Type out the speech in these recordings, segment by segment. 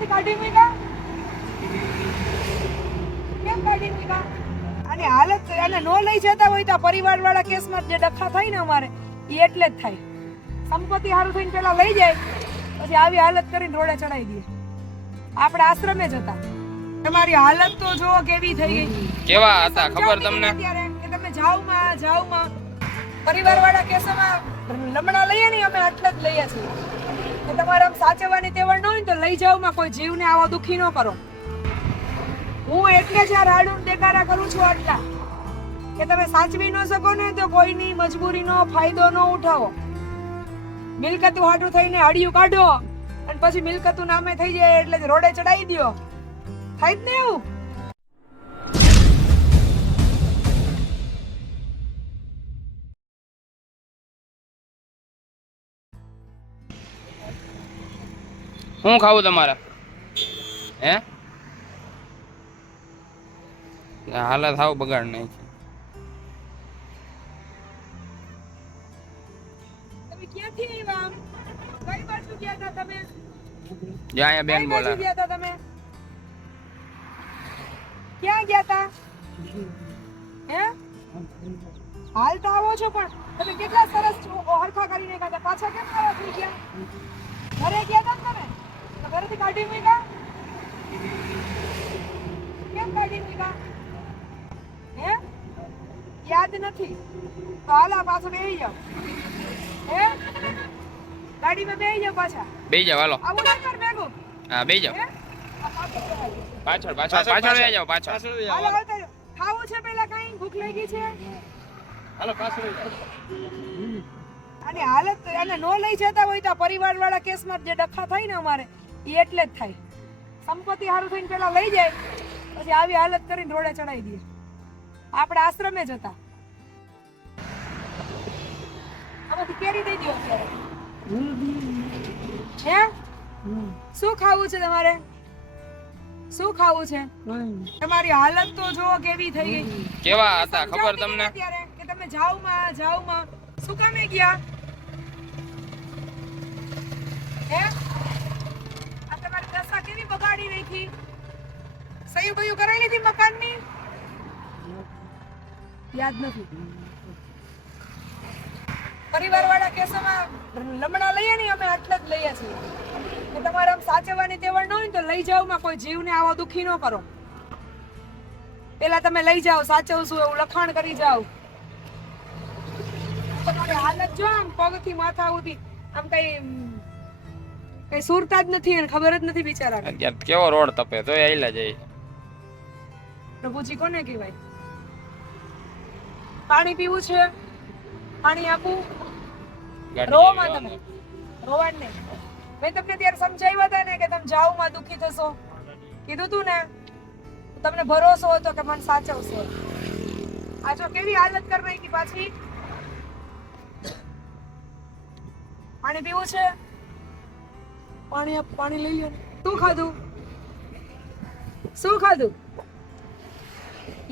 ઘરેથી કાઢી મૂક્યા? કેમ કાઢી મૂક્યા? અને હાલત અને નો લઈ જતા હોય તો પરિવારવાળા કેસમાં જે ડખા થાય ને અમારે એ એટલે જ થાય. સંપત્તિ હારું થઈને પેલા લઈ જાય પછી આવી હાલત કરીને રોડે ચડાવી દઈએ આપણે આશ્રમે જ હતા. તમારી હાલત તો જો કેવી થઈ ગઈ. કેવા હતા? ખબર તમને? કે તમે ત્યારે માં તમે જાવમાં જાવમાં પરિવારવાળા કેસમાં લમણા લઈએ ને અમે આટલા જ લઈએ છીએ. કે તમારે આમ સાચવવાની તેવડ ન હોય તો લઈ જાવમાં કોઈ જીવને આવો દુખી ન કરો. હું એટલે જ આ રાડું દેકારા કરું છું આટલા. કે તમે સાચવી ન શકો ને તો કોઈની મજબૂરીનો ફાયદો ન ઉઠાવો. મિલકતું હાટું થઈને હડિયું કાઢો અને પછી મિલકતું નામે થઈ જાય એટલે રોડે ચડાવી દ્યો. થાય જ ને એવું? શું ખાવું તમારે? હે? હાલત હાવ બગાડ નાખી તમે ક્યાંથી આવ્યા આમ? કઈ બાજુ ગયા હતા તમે? જ્યાં અહીંયા બેન કઈ બાજુ બોલા ગયા હતા તમે? ક્યાં ગયા હતા હે? હાલ તો આવો છો પણ તમે કેટલા સરસ છો હરખા કરીને ગયા હતા પાછા કેમ આવા થઈ ગયા? ઘરે ગયા હતા ને તમે તો કાઢી મૂક્યા? કેમ કાઢી મૂક્યા? હે? યાદ નથી. તો હાલ પાછો બેસી જાઓ. હે? ગાડીમાં બેસી જાઓ પાછા. બે જાવ હાલો. આવું ના કર ભેગું. હા બે જાવ પાછળ. પાછળ પાછળ પાછળ રહી જાવ પાછળ. હાલો ખાવું છે પેલા કઈ? ભૂખ લાગી છે? અને હાલત અને નો લઈ જતા હોય તો પરિવાર વાળા કેસમાં જે ડખા થાય ને અમારે એ એટલે જ થાય. સંપત્તિ સારું થઈને પેલા લઈ જાય પછી આવી હાલત કરીને રોડે ચડાવી દઈએ આપણે આશ્રમે જ હતા. આમાંથી કેરી દઈ દો અત્યારે. હે? શું ખાવું છે તમારે? શું ખાવું છે? તમારી હાલત તો જો કેવી થઈ ગઈ. કેવા હતા ખબર તમને? અત્યારે કે તમે જાવમાં જાવમાં શું કામે ગયા? હે? કેવી બગાડી નાખી? સહી બયું કરાવી લીધી મકાનની? યાદ નથી. પરિવારવાળા કેસોમાં લમણા લઈએ ને અમે આટલા જ લઈએ છીએ. તમારે આમ સાચવવાની તેવડ ન હોય તો લઈ જાવમાં કોઈ જીવને આવો દુખી ન કરો. પેલા તમે લઈ જાઓ, સાચવશું એવું લખાણ કરી જાઓ. તમારી હાલત જો આમ પગથી માથા સુધી આમ કઈ કઈ સુરતા જ નથી અને ખબર જ નથી બિચારા યાર કેવો રોડ તપે તો આઈલા જાય. પ્રભુજી કોને કહેવાય? પાણી પીવું છે? પાણી આપું? રોવામાં તમે. રોવાડ ને મેં તમને ત્યારે સમજાવ્યા હતા ને કે તમે જાવમાં દુખી થશો. કીધું તું ને તમને ભરોસો હતો કે મને સાચવશે. આ જો કેવી હાલત કરી નાખી પાછી. પાણી પીવું છે? પાણી આપ, પાણી લઈ લે શું ખાધું? શું ખાધું?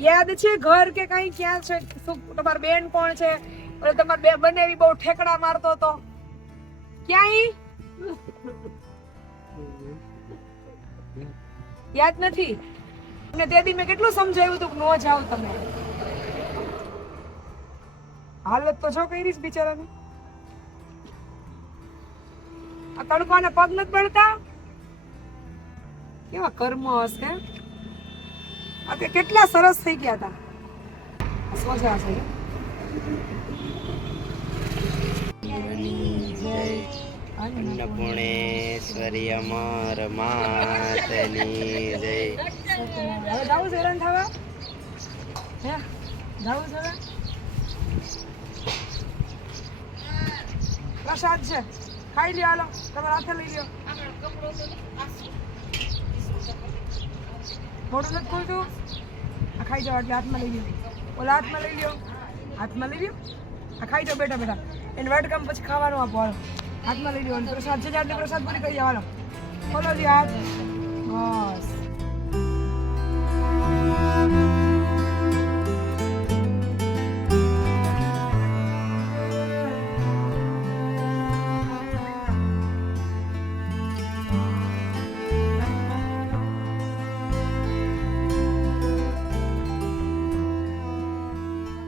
યાદ છે ઘર કે કઈ ક્યાં છે? શું, તમારી બેન કોણ છે? ઓલો તમારી બે બનેવી બહુ ઠેકડા મારતો હતો. ક્યાંય? યાદ નથી? અને તે દી મેં કેટલું સમજાવ્યું હતું કે ન જાઓ તમે. હાલત તો જો કઈ રીસ બિચારાની. આ તડકાને પગ નથી પડતા કેવા કર્મ હશે આ તે કેટલા સરસ થઈ ગયા હતા સોજા છે. અન્નપૂર્ણેશ્વરી અમર માતની જય. હવે જાવું છે હેરાન થવા? હે? જાવું છે પ્રસાદ છે. ખાઈ લ્યો, હાલો. તમારા હાથે લઈ લ્યો. મોઢું નથી ખોલતું? આ ખાઈ જાઓ, એટલે હાથમાં લઈ લ્યો. ઓલા હાથમાં લઈ લ્યો. હાથમાં લઈ લ્યો? આ ખાઈ જાઓ બેઠા બેઠા એને વેટકામ પછી ખાવાનું આપો, હાલો. હાથમાં લઈ લ્યો. પ્રસાદ છે જાતની પ્રસાદ પૂરી કરી જાઓ હાલો. ખોલો